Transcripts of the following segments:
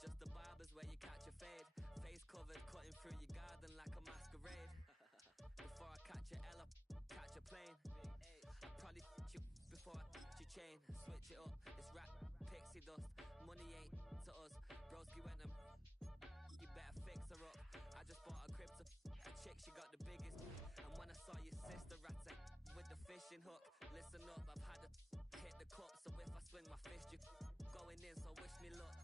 just the barbers where you catch a fade. Face covered, cutting through your garden like a masquerade. Before I catch a L, catch a plane. I'd probably you before I your chain. Switch it up, it's rap, pixie dust. Money ain't to us. Broski went and you better fix her up. I just bought a crib to a chick, she got the biggest. And when I saw your sister ratting with the fishing hook, listen up, I've had to hit the cup. So if I swing my fist, you going in, so wish me luck.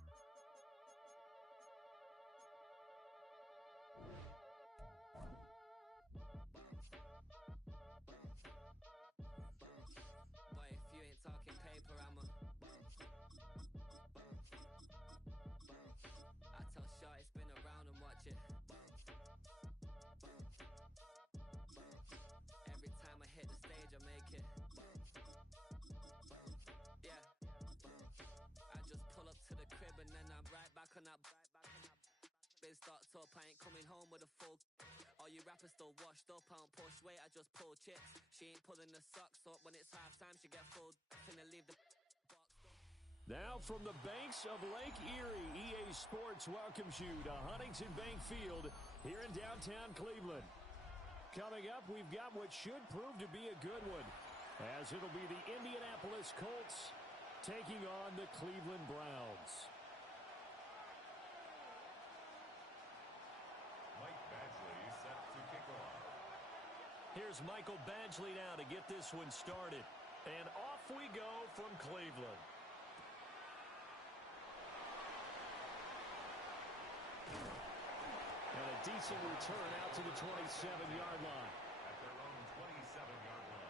Boy, if you ain't talking paper, I'm a I tell Shorty spin around and watch it. Every time I hit the stage, I make it. Yeah. I just pull up to the crib and then I'm right back on that. Biz starts up, I ain't coming home with a full. All you rappers still washed up, I don't push weight, I just pull chips. She ain't pulling the socks up, when it's halftime she get full. Finna leave the box up. Now from the banks of Lake Erie, EA Sports welcomes you to Huntington Bank Field here in downtown Cleveland. Coming up, we've got what should prove to be a good one, as it'll be the Indianapolis Colts taking on the Cleveland Browns. Mike Badgley set to kick off. Here's Michael Badgley now to get this one started. And off we go from Cleveland. And a decent return out to the 27-yard line. At their own 27-yard line.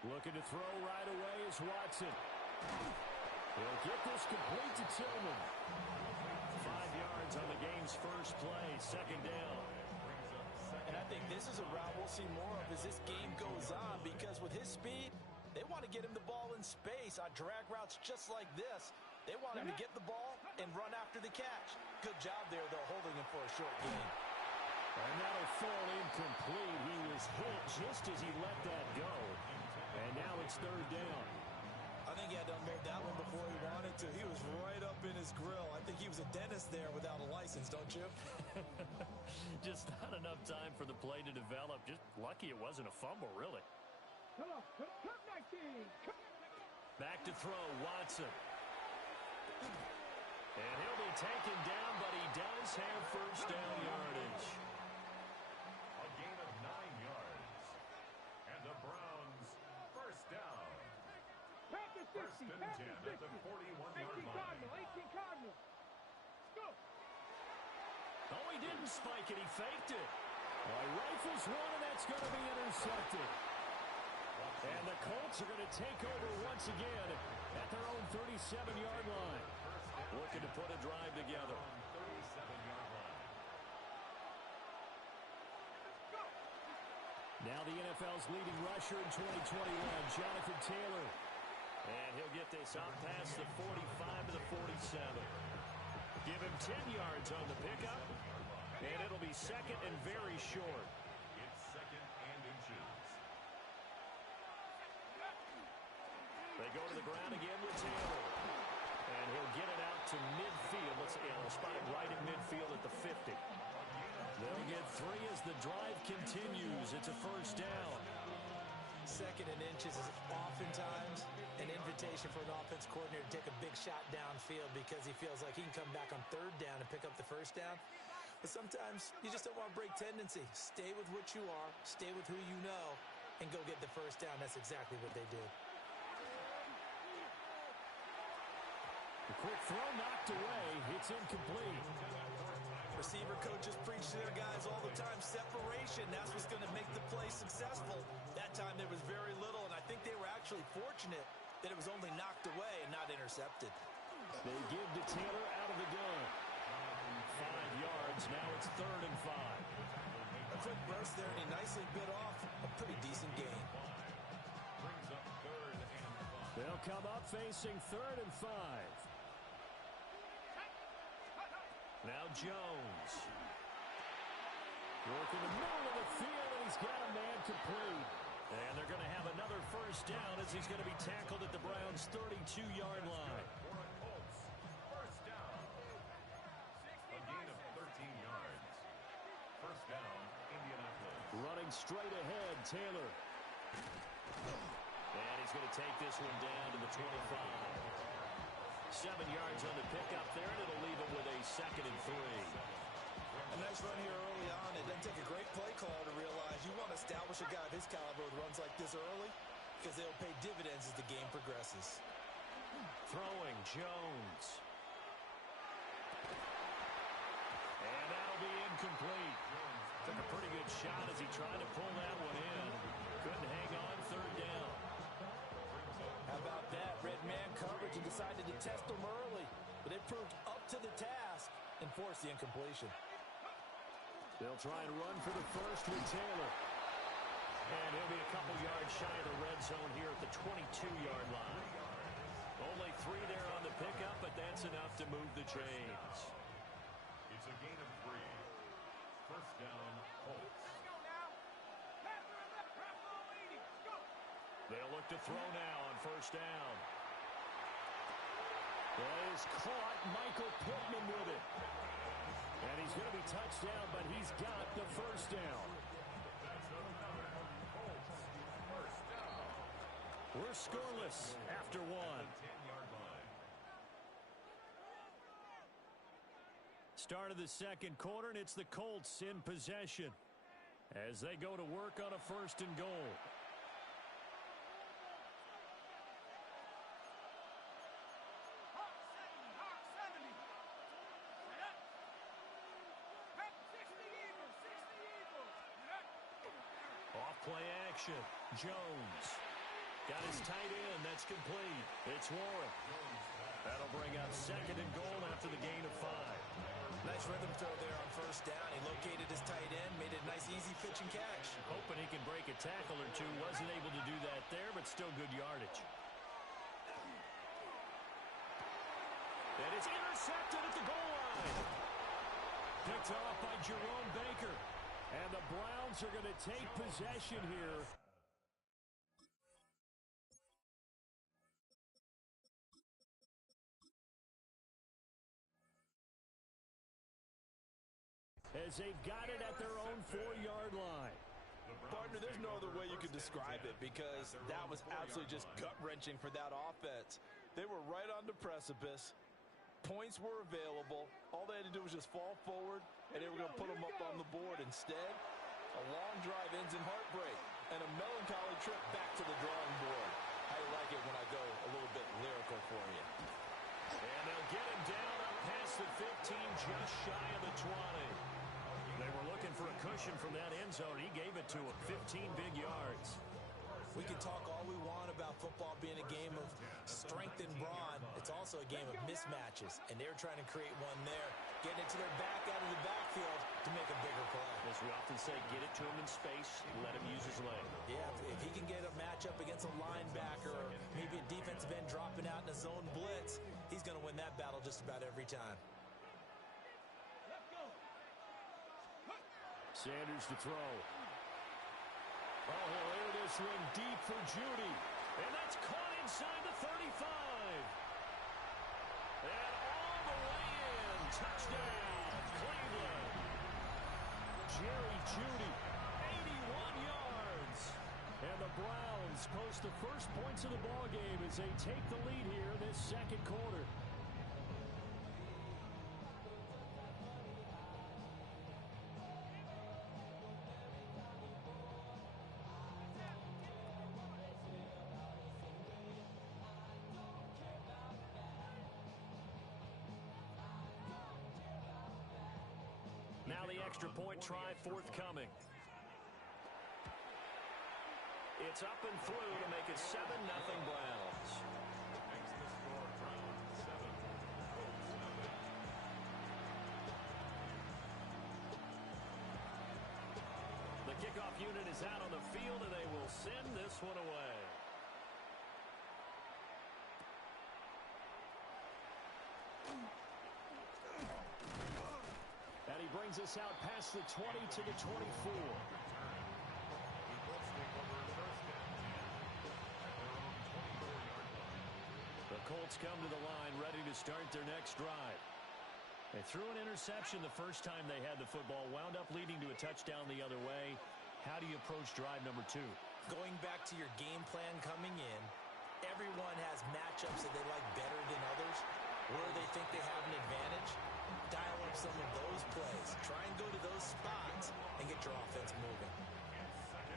Looking to throw right away is Watson. He'll get this complete to Tillman. 5 yards on the game's first play, second down. And I think this is a route we'll see more of as this game goes on, because with his speed, they want to get him the ball in space on drag routes just like this. They want him to get the ball and run after the catch. Good job there, though, holding him for a short gain. And that'll fall incomplete. He was hit just as he let that go. And now it's third down. I think he had to unload that one before he wanted to. He was right up in his grill. I think he was a dentist there without a license, don't you? Just not enough time for the play to develop. Just lucky it wasn't a fumble, really. Back to throw, Watson. And he'll be taken down, but he does have first down yardage. A gain of 9 yards. And the Browns, first down. First and 10 at the 41-yard line. 18 Cardinal. Go. Oh, he didn't spike it. He faked it. Well, he rifles one, and that's going to be intercepted. And the Colts are going to take over once again at their own 37-yard line. Looking to put a drive together. 37-yard line. Now the NFL's leading rusher in 2021, Jonathan Taylor. And he'll get this out past the 45 to the 47. Give him 10 yards on the pickup. And it'll be second and very short. It's second and inches. They go to the ground again with Taylor. And he'll get it out to midfield. We'll spot it right at midfield at the 50. They'll get 3 as the drive continues. It's a first down. Second and inches is oftentimes an invitation for an offense coordinator to take a big shot downfield because he feels like he can come back on third down and pick up the first down. But sometimes you just don't want to break tendency. Stay with what you are, stay with who you know, and go get the first down. That's exactly what they did. The quick throw knocked away. It's incomplete. Receiver coaches preach to their guys all the time. Separation, that's what's going to make the play successful. That time there was very little, and I think they were actually fortunate that it was only knocked away and not intercepted. They give to Taylor out of the gun. 5 yards. Now it's 3rd and 5. A quick burst there, and he nicely bit off a pretty decent gain. Brings up 3rd and 5. They'll come up facing 3rd and 5. Now Jones. Working the middle of the field, and he's got a man complete. And they're going to have another first down as he's going to be tackled at the Browns' 32-yard line. For a Colts first down. A gain of 13 yards. First down, Indianapolis. Running straight ahead, Taylor. And he's going to take this one down to the 25. 7 yards on the pickup there, and it'll leave him with a 2nd and 3. A nice run here early on. It doesn't take a great play caller to realize you want to establish a guy of his caliber with runs like this early because they'll pay dividends as the game progresses. Throwing, Jones. And that'll be incomplete. Took a pretty good shot as he tried to pull that one in. Couldn't hang on, 3rd down. How about that? Red man coverage and decided to test them early. But they proved up to the task and forced the incompletion. They'll try and run for the first with Taylor. And he'll be a couple yards shy of the red zone here at the 22-yard line. Only 3 there on the pickup, but that's enough to move the chains. It's a gain of 3. First down, Colts. They'll look to throw now on first down. That is caught. Michael Pittman with it. And he's going to be touched down, but he's got the first down. We're scoreless after 1. 10-yard line. Start of the second quarter, and it's the Colts in possession as they go to work on a 1st and goal. Play action. Jones. Got his tight end. That's complete. It's Warren. That'll bring up 2nd and goal after the gain of 5. Nice rhythm throw there on first down. He located his tight end, made it a nice easy pitch and catch. Hoping he can break a tackle or two. Wasn't able to do that there, but still good yardage. And it's intercepted at the goal line. Picked off by Jerome Baker. And the Browns are going to take possession here. As they've got it at their own 4-yard line. Partner, there's no other way you could describe it because that was absolutely just gut-wrenching for that offense. They were right on the precipice. Points were available. All they had to do was just fall forward, and they were going to put them up on the board. Instead, a long drive ends in heartbreak and a melancholy trip back to the drawing board. I like it when I go a little bit lyrical for you. And they'll get him down up past the 15, just shy of the 20. They were looking for a cushion from that end zone. He gave it to him, 15 big yards. We can talk all we want about football being a game of strength and brawn. It's also a game of mismatches, and they're trying to create one there, getting it to their back out of the backfield to make a bigger play. As we often say, get it to him in space, let him use his leg. Yeah, if he can get a matchup against a linebacker or maybe a defensive end dropping out in a zone blitz, he's going to win that battle just about every time. Sanders to throw. Oh, he'll air this one deep for Judy. And that's caught inside the 35. And all the way in. Touchdown, Cleveland. Jerry Judy, 81 yards. And the Browns post the first points of the ballgame as they take the lead here this second quarter. Now the extra point try forthcoming. It's up and through to make it 7-0 Browns. Makes the score Browns 7, Colts nothing. The kickoff unit is out on the field, and they will send this one away. And he brings us out past the 20 to the 24. The Colts come to the line ready to start their next drive. They threw an interception the first time they had the football, wound up leading to a touchdown the other way. How do you approach drive number 2? Going back to your game plan coming in, everyone has matchups that they like better than others, where they think they have an advantage. Dial up some of those plays. Try and go to those spots and get your offense moving.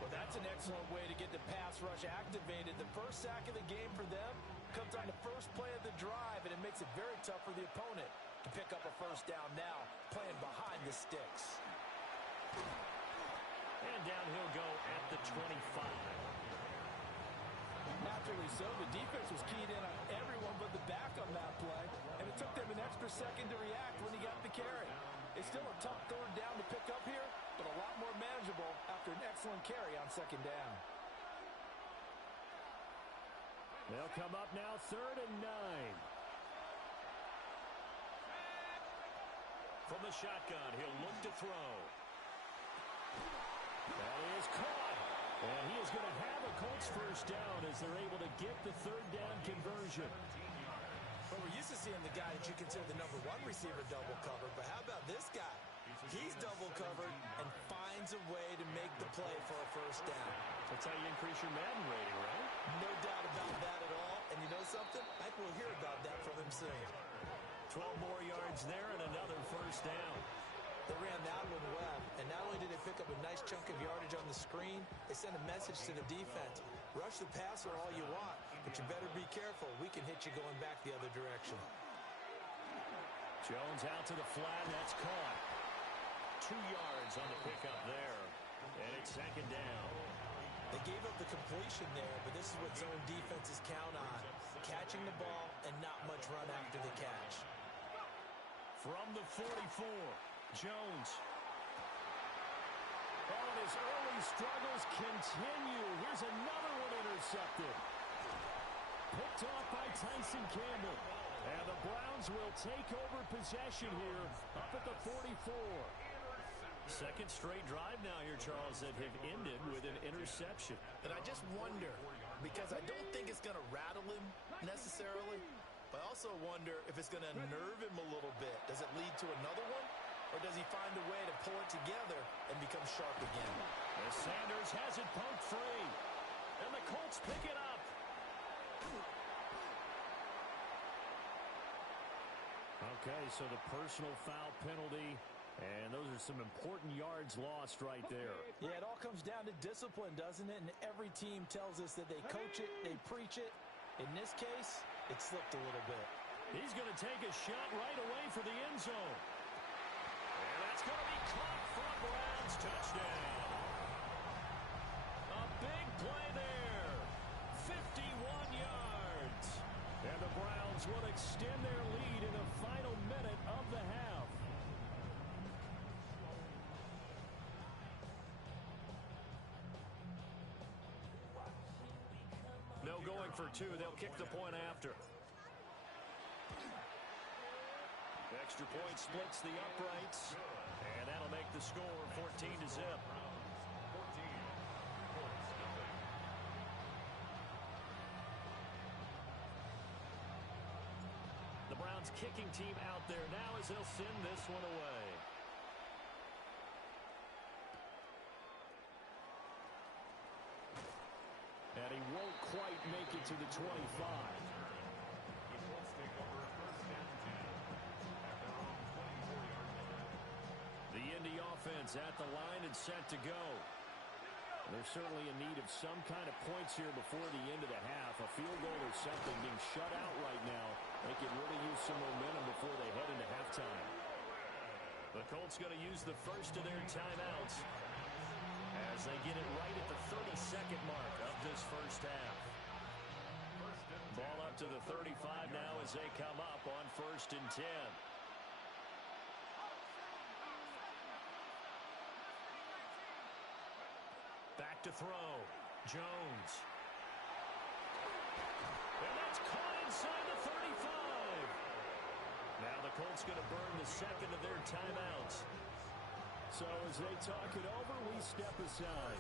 Well, that's an excellent way to get the pass rush activated. The first sack of the game for them comes on the first play of the drive, and it makes it very tough for the opponent to pick up a first down now, playing behind the sticks. And down he'll go at the 25. Naturally so, the defense was keyed in on everyone but the back on that play, and it took them an extra second to react when he got the carry. It's still a tough third down to pick up here, but a lot more manageable after an excellent carry on second down. They'll come up now 3rd and 9. From the shotgun, he'll look to throw. That is caught. And he is going to have a Colts first down as they're able to get the third down conversion. Well, we're used to seeing the guy that you consider the number 1 receiver double covered, but how about this guy? He's double covered and finds a way to make the play for a first down. That's how you increase your Madden rating, right? No doubt about that at all. And you know something? I think we'll hear about that from him soon. 12 more yards there and another first down. They ran that one well, and not only did they pick up a nice chunk of yardage on the screen, they sent a message to the defense. Rush the passer all you want, but you better be careful. We can hit you going back the other direction. Jones out to the flat, that's caught. 2 yards on the pickup there, and it's second down. They gave up the completion there, but this is what zone defenses count on. Catching the ball and not much run after the catch. From the 44, Jones. Oh, and his early struggles continue. Here's another one intercepted. Picked off by Tyson Campbell. And the Browns will take over possession here up at the 44. Second straight drive now here, Charles, that have ended with an interception. And I just wonder, because I don't think it's going to rattle him necessarily, but I also wonder if it's going to unnerve him a little bit. Does it lead to another one? Or does he find a way to pull it together and become sharp again? As Sanders has it poked free. And the Colts pick it up. Okay, so the personal foul penalty. And those are some important yards lost right there. Yeah, it all comes down to discipline, doesn't it? And every team tells us that they coach it, they preach it. In this case, it slipped a little bit. He's going to take a shot right away for the end zone. And that's going to be caught for a Browns touchdown. A big play there. 51 yards. And the Browns will extend their lead in the final minute of the half. No going for 2. They'll kick the point after. Extra point splits the uprights. And that'll make the score 14-0. The Browns kicking team out there now as they'll send this one away. And he won't quite make it to the 25. The Indy offense at the line and set to go. They're certainly in need of some kind of points here before the end of the half. A field goal or something being shut out right now. They can really use some momentum before they head into halftime. The Colts going to use the first of their timeouts as they get it right at the 32nd mark of this first half. Ball up to the 35 now as they come up on 1st and 10. Back to throw. Jones. And that's caught inside the 35. Now the Colts going to burn the second of their timeouts. So as they talk it over, we step aside.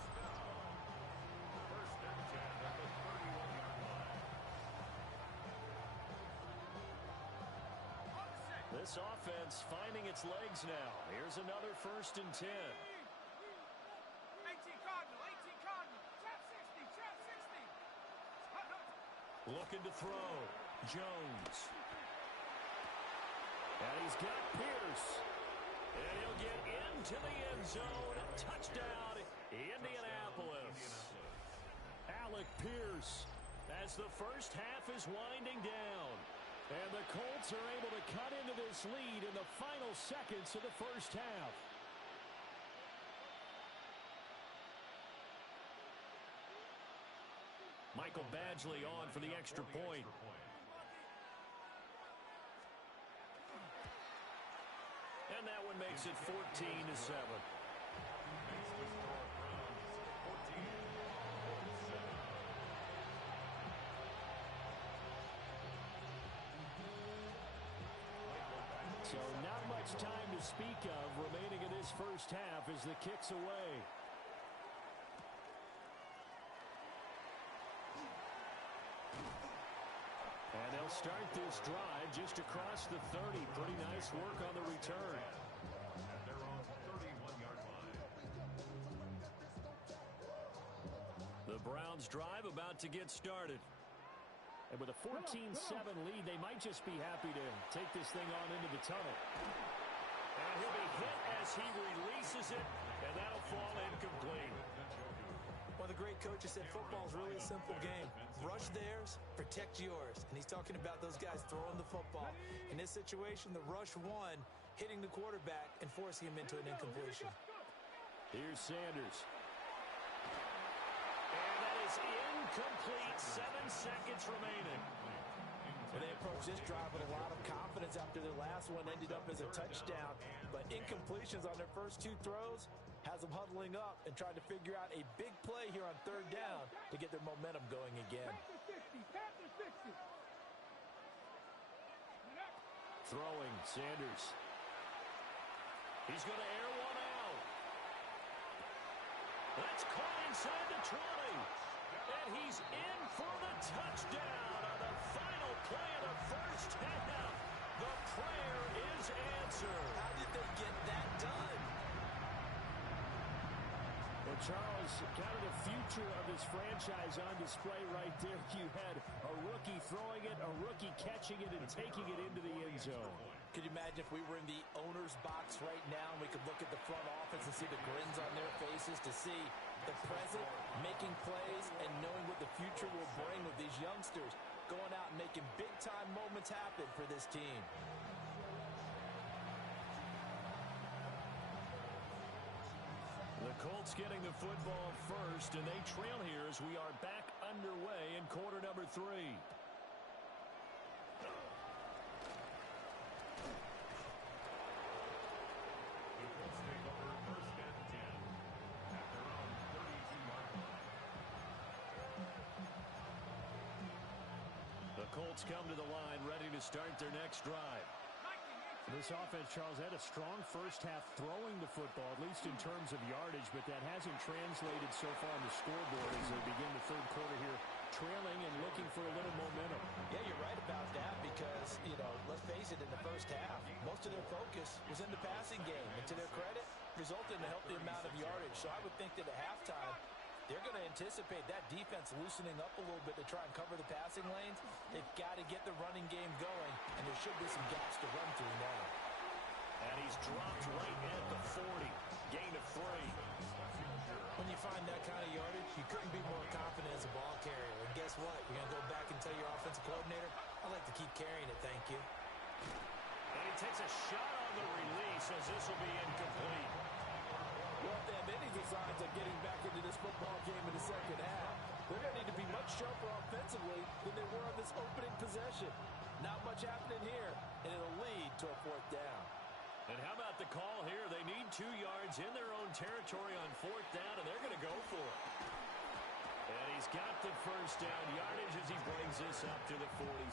This offense finding its legs now. Here's another 1st and 10. 18 Cardinal, 18 Cardinal. Trap 60, trap 60. Looking to throw. Jones. And he's got Pierce. And he'll get into the end zone. Touchdown, Indianapolis. Alec Pierce as the first half is winding down. And the Colts are able to cut into this lead in the final seconds of the first half. Michael Badgley on for the extra point. And that one makes it 14-7. So not much time to speak of remaining in this first half as the kick's away. And they'll start this drive just across the 30. Pretty nice work on the return. At their own 31-yard line. The Browns drive about to get started. And with a 14-7 lead, they might just be happy to take this thing on into the tunnel. And he'll be hit as he releases it, and that'll fall incomplete. One of the great coaches said football's really a simple game. Rush theirs, protect yours. And he's talking about those guys throwing the football. In this situation, the rush won, hitting the quarterback and forcing him into an incompletion. Here's Sanders. And that is incomplete. 7 seconds remaining. Well, they approached this drive with a lot of confidence after their last one ended up as a touchdown. But incompletions on their first 2 throws has them huddling up and trying to figure out a big play here on 3rd down to get their momentum going again. Throwing, Sanders. He's going to air one out. That's caught inside the 20. And he's in for the touchdown on the final play of the first half. The prayer is answered. How did they get that done? Well, Charles, kind of the future of this franchise on display right there. You had a rookie throwing it, a rookie catching it, and taking it into the end zone. Could you imagine if we were in the owner's box right now and we could look at the front office and see the grins on their faces, to see the present making plays and knowing what the future will bring with these youngsters going out and making big-time moments happen for this team. The Colts getting the football first, and they trail here as we are back underway in quarter number 3. The Colts come to the line, ready to start their next drive. This offense, Charles, had a strong first half throwing the football, at least in terms of yardage, but that hasn't translated so far on the scoreboard as they begin the 3rd quarter here, trailing and looking for a little momentum. Yeah, you're right about that because, let's face it, in the first half, most of their focus was in the passing game. And to their credit, resulted in a healthy amount of yardage. So I would think that at halftime, they're going to anticipate that defense loosening up a little bit to try and cover the passing lanes. They've got to get the running game going, and there should be some gaps to run through now. And he's dropped right at the 40. Gain of 3. When you find that kind of yardage, you couldn't be more confident as a ball carrier. And guess what? You're going to go back and tell your offensive coordinator, I'd like to keep carrying it, thank you. And he takes a shot on the release as this will be incomplete. Well, if they have any designs on getting back into this football game in the second half, they're going to need to be much sharper offensively than they were on this opening possession. Not much happening here, and it'll lead to a fourth down. And how about the call here? They need 2 yards in their own territory on fourth down, and they're going to go for it. And he's got the first down yardage as he brings this up to the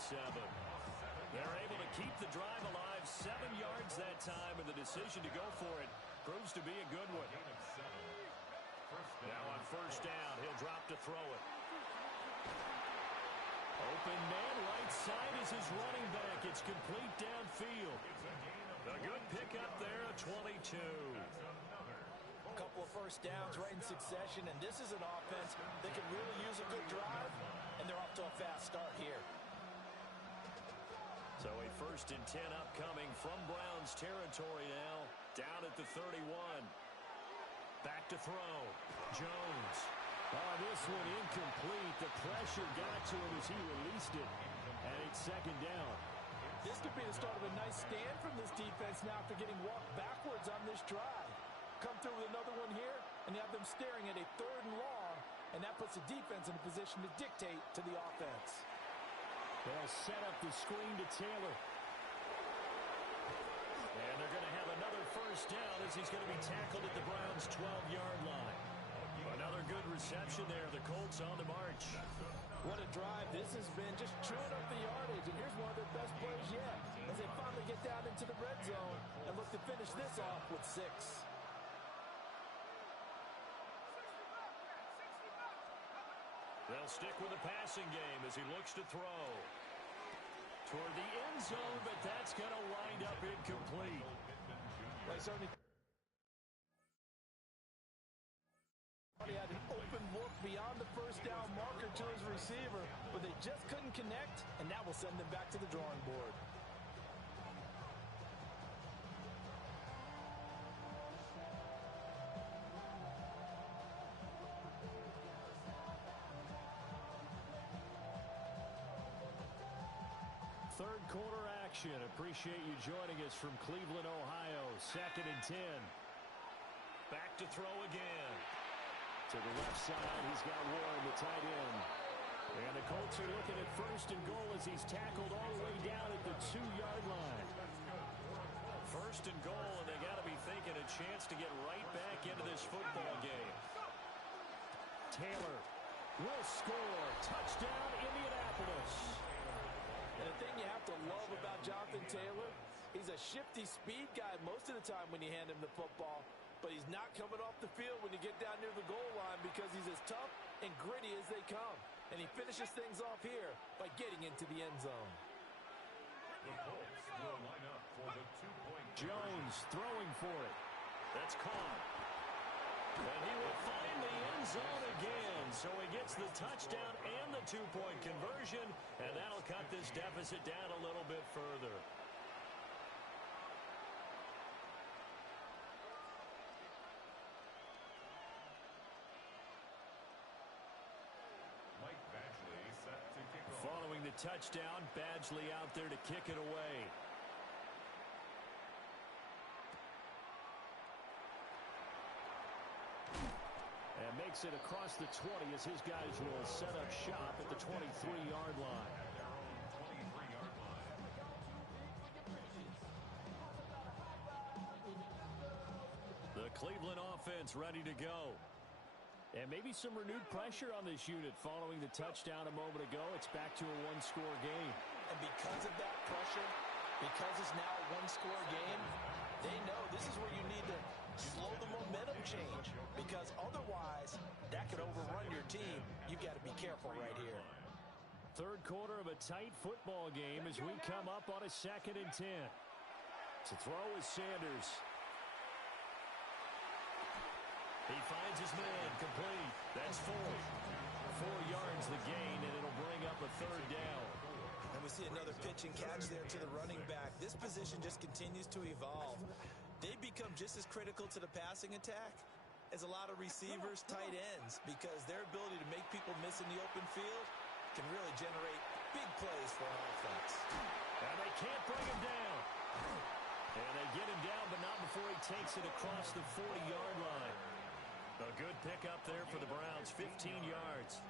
47. They're able to keep the drive alive, 7 yards that time, and the decision to go for it proves to be a good one. Now on first down, he'll drop to throw it. Open man, right side is his running back. It's complete downfield. A good pickup there, a 22. A couple of first downs right in succession, and this is an offense that can really use a good drive, and they're off to a fast start here. So a 1st and 10 upcoming from Browns territory now, down at the 31. Back to throw. Jones. Oh, this one incomplete. The pressure got to him as he released it. And it's 2nd down. This could be the start of a nice stand from this defense now after getting walked backwards on this drive. Come through with another one here, and you have them staring at a 3rd and long, and that puts the defense in a position to dictate to the offense. They'll set up the screen to Taylor. And they're going to have another first down as he's going to be tackled at the Browns' 12-yard line. Another good reception there. The Colts on the march. What a drive this has been, just chewing up the yardage, and here's one of their best plays yet as they finally get down into the red zone and look to finish this off with 6. They'll stick with the passing game as he looks to throw. Toward the end zone, but that's going to wind up incomplete. They certainly had an open look beyond the first down marker to his receiver, but they just couldn't connect, and that will send them back to the drawing board. Third quarter action. Appreciate you joining us from Cleveland, Ohio. 2nd and 10. Back to throw again. To the left side, he's got Warren, the tight end. And the Colts are looking at 1st and goal as he's tackled all the way down at the 2-yard line. 1st and goal, and they got to be thinking a chance to get right back into this football game. Taylor will score. Touchdown, Indianapolis. And the thing you have to love about Jonathan Taylor, he's a shifty speed guy most of the time when you hand him the football, but he's not coming off the field when you get down near the goal line because he's as tough and gritty as they come. And he finishes things off here by getting into the end zone. The Colts will line up for the 2-point. Jones throwing for it. That's caught. And he will find the end zone again. So he gets the touchdown and the 2-point conversion, and that'll cut this deficit down a little bit further. Following the touchdown, Badgley out there to kick it away. And makes it across the 20 as his guys will set up shop at the 23-yard line. The Cleveland offense ready to go. And maybe some renewed pressure on this unit following the touchdown a moment ago. It's back to a one-score game. And because of that pressure, because it's now a one-score game, they know this is where you need to slow the momentum change, because otherwise that could overrun your team. You've got to be careful right here. Third quarter of a tight football game as we come up on a 2nd and 10. To throw is Sanders. He finds his man, complete. That's 4. 4 yards the gain, and it'll bring up a 3rd down. And we see another pitch and catch there to the running back. This position just continues to evolve. They become just as critical to the passing attack as a lot of receivers, tight ends, because their ability to make people miss in the open field can really generate big plays for an offense. And they can't bring him down. And they get him down, but not before he takes it across the 40-yard line. A good pickup there for the Browns, 15 yards.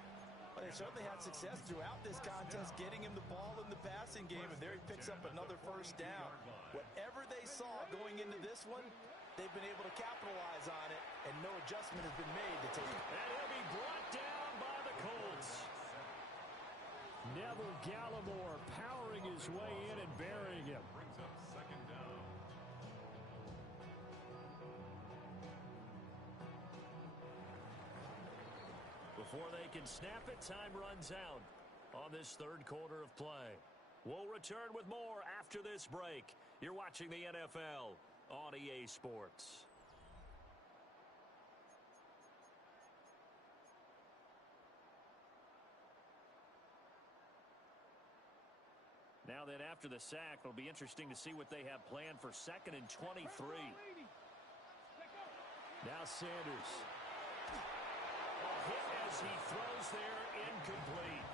Well, they certainly had success throughout this contest getting him the ball in the passing game, and there he picks up another first down. Whatever they saw going into this one, they've been able to capitalize on it, and no adjustment has been made to take it. And he'll be brought down by the Colts. Neville Gallimore powering his way in and burying him. Brings up second down. Before they can snap it, time runs out on this third quarter of play. We'll return with more after this break. You're watching the NFL on EA Sports. Now then, after the sack, it'll be interesting to see what they have planned for 2nd and 23. Now Sanders. A hit as he throws there, incomplete.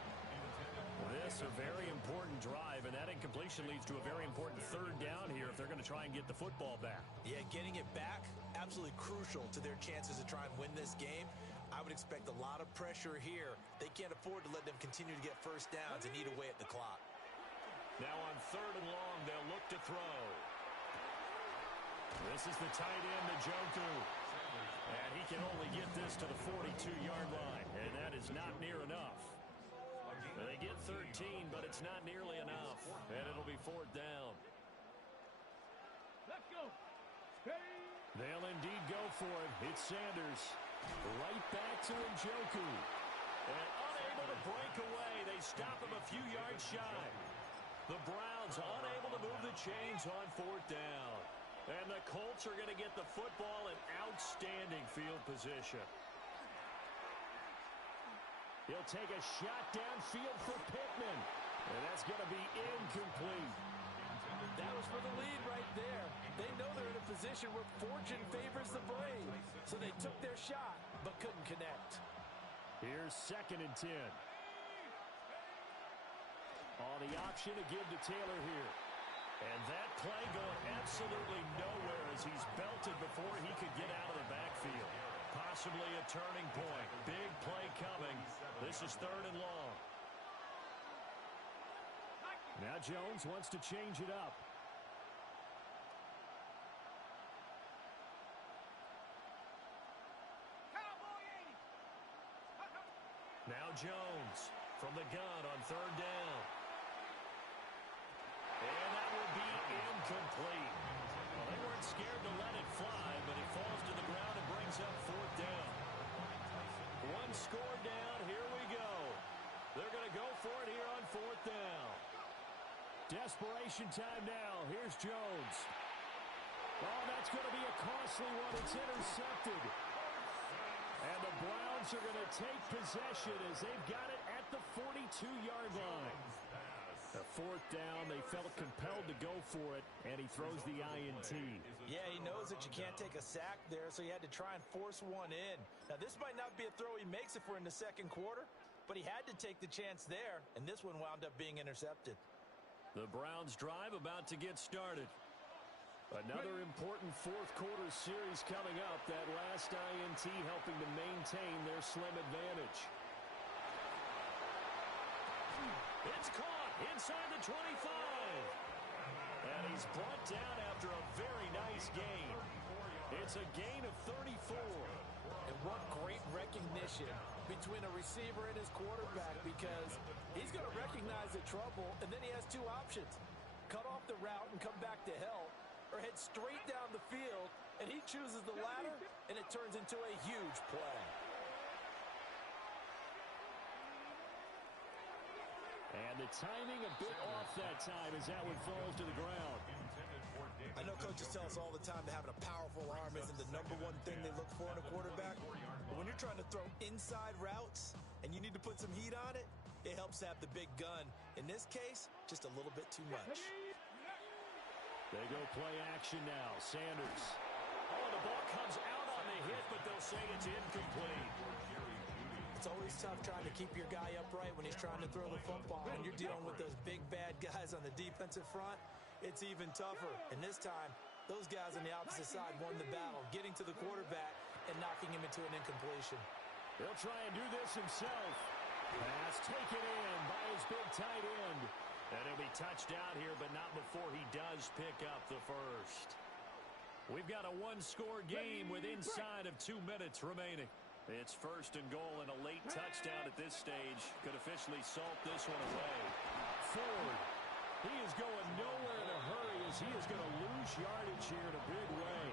This a very important drive, and that incompletion leads to a very important third down here if they're going to try and get the football back. Yeah, getting it back, absolutely crucial to their chances to try and win this game. I would expect a lot of pressure here. They can't afford to let them continue to get first downs and eat away at the clock. Now on 3rd and long, they'll look to throw. This is the tight end, Njoku. And he can only get this to the 42-yard line, and that is not near enough. They get 13, but it's not nearly enough, and it'll be 4th down. Let's go. They'll indeed go for it. It's Sanders. Right back to Njoku. And unable to break away. They stop him a few yards shy. The Browns unable to move the chains on 4th down. And the Colts are going to get the football in outstanding field position. He'll take a shot downfield for Pittman. And that's going to be incomplete. That was for the lead right there. They know they're in a position where fortune favors the brave. So they took their shot, but couldn't connect. Here's 2nd and 10. On the option to give to Taylor here. And that play going absolutely nowhere as he's belted before he could get out of the backfield. Possibly a turning point. Big play coming. This is 3rd and long. Now Jones wants to change it up. Now Jones from the gun on 3rd down. And that will be incomplete. Well, they weren't scared to let it fly, but it falls to the ground and brings up 4th down. One score down. Here we go. They're going to go for it here on 4th down. Desperation time now. Here's Jones. Oh, that's going to be a costly one. It's intercepted. And the Browns are going to take possession as they've got it at the 42-yard line. A 4th down, they felt compelled to go for it, and he throws the INT. Yeah, he knows that you can't take a sack there, so he had to try and force one in. Now, this might not be a throw he makes if we're in the 2nd quarter, but he had to take the chance there, and this one wound up being intercepted. The Browns drive about to get started. Another important 4th quarter series coming up. That last INT helping to maintain their slim advantage. It's caught inside the 25. And he's brought down after a very nice gain. It's a gain of 34. And what great recognition between a receiver and his quarterback, because he's going to recognize the trouble, and then he has two options. Cut off the route and come back to help, or head straight down the field, and he chooses the latter, and it turns into a huge play. And the timing a bit off that time as that one falls to the ground. I know coaches tell us all the time that having a powerful arm isn't the number one thing they look for in a quarterback. But when you're trying to throw inside routes and you need to put some heat on it, it helps to have the big gun. In this case, just a little bit too much. They go play action now. Sanders. Oh, the ball comes out on the hit, but they'll say it's incomplete. It's always tough trying to keep your guy upright when he's trying to throw the football. When you're dealing with those big, bad guys on the defensive front, it's even tougher. And this time, Those guys on the opposite side won the battle, getting to the quarterback and knocking him into an incompletion. He'll try and do this himself. Pass taken in by his big tight end. And he'll be touched out here, but not before he does pick up the first. We've got a one-score game with inside of 2 minutes remaining. It's first and goal, and a late touchdown at this stage could officially salt this one away. Ford, he is going nowhere in a hurry as he is going to lose yardage here in a big way.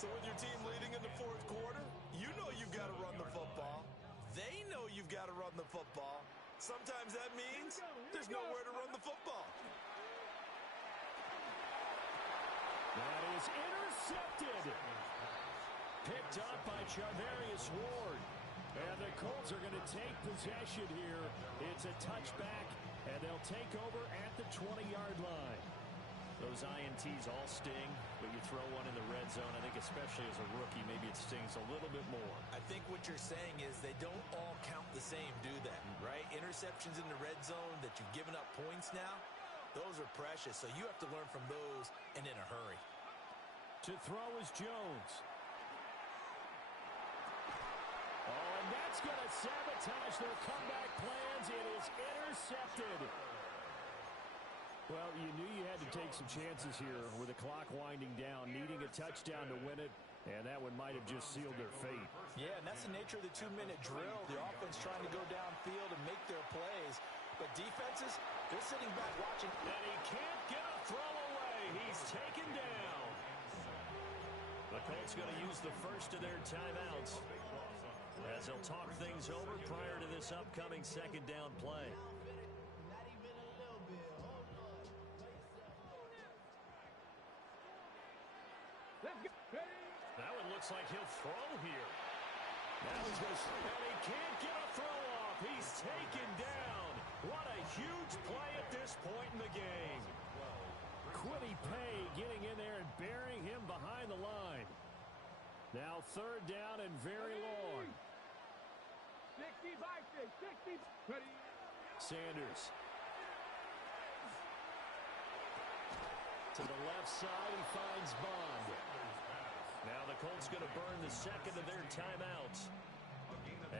So with your team leading in the fourth quarter, you know you've got to run the football. They know you've got to run the football. Sometimes that means there's nowhere to run the football. That is intercepted. Picked up by Charvarius Ward. And the Colts are going to take possession here. It's a touchback, and they'll take over at the 20-yard line. Those INTs all sting, but you throw one in the red zone, I think especially as a rookie, maybe it stings a little bit more. I think what you're saying is they don't all count the same, do they? Right? Interceptions in the red zone that you've given up points now, those are precious. So you have to learn from those and in a hurry. To throw is Jones. Oh, and that's going to sabotage their comeback plans. It is intercepted. Well, you knew you had to take some chances here with the clock winding down, needing a touchdown to win it, and that one might have just sealed their fate. Yeah, and that's the nature of the 2-minute drill. The offense trying to go downfield and make their plays. But defenses, they're sitting back watching. And he can't get a throw away. He's taken down. The Colts going to use the first of their timeouts as they'll talk things over prior to this upcoming second down play. That one looks like he'll throw here. Now he's going to, and he can't get a throw off. He's taken down. What a huge play at this point in the game. Quiddy Pay getting in there and burying him behind the line. Now third down and very long. 60. Sanders. To the left side, he finds Bond. Now the Colts going to burn the second of their timeouts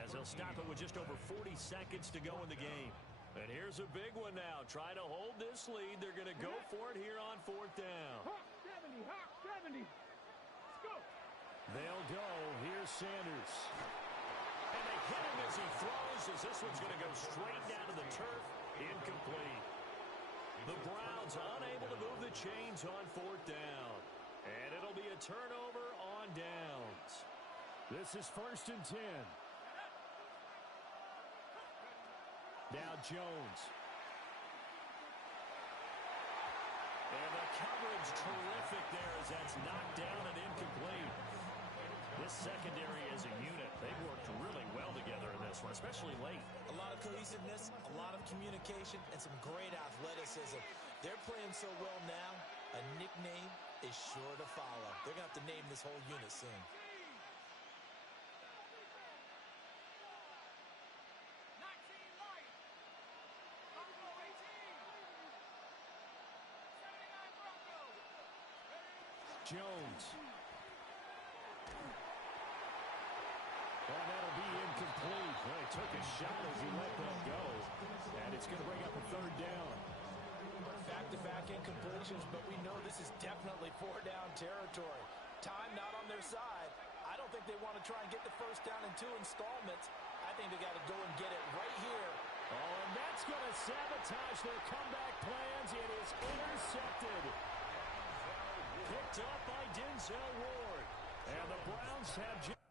as they'll stop it with just over 40 seconds to go in the game. And here's a big one now. Try to hold this lead. They're going to go for it here on fourth down. Hawk 70. Let's go. They'll go. Here's Sanders. And they hit him as he throws, as this one's going to go straight down to the turf. Incomplete. The Browns unable to move the chains on fourth down. And it'll be a turnover on downs. This is first and 10. Now Jones. And the coverage terrific there as that's knocked down and incomplete. This secondary as a unit, they've worked really well together in this one, especially late. A lot of cohesiveness, a lot of communication, and some great athleticism. They're playing so well now, a nickname is sure to follow. They're going to have to name this whole unit soon. Jones. And that'll be incomplete. Well, he took a shot as he let that go. And it's going to bring up a third down. Back-to-back incompletions, but we know this is definitely four-down territory. Time not on their side. I don't think they want to try and get the first down in 2 installments. I think they got to go and get it right here. Oh, and that's going to sabotage their comeback plans. It is intercepted. Picked up by Denzel Ward. And the Browns have...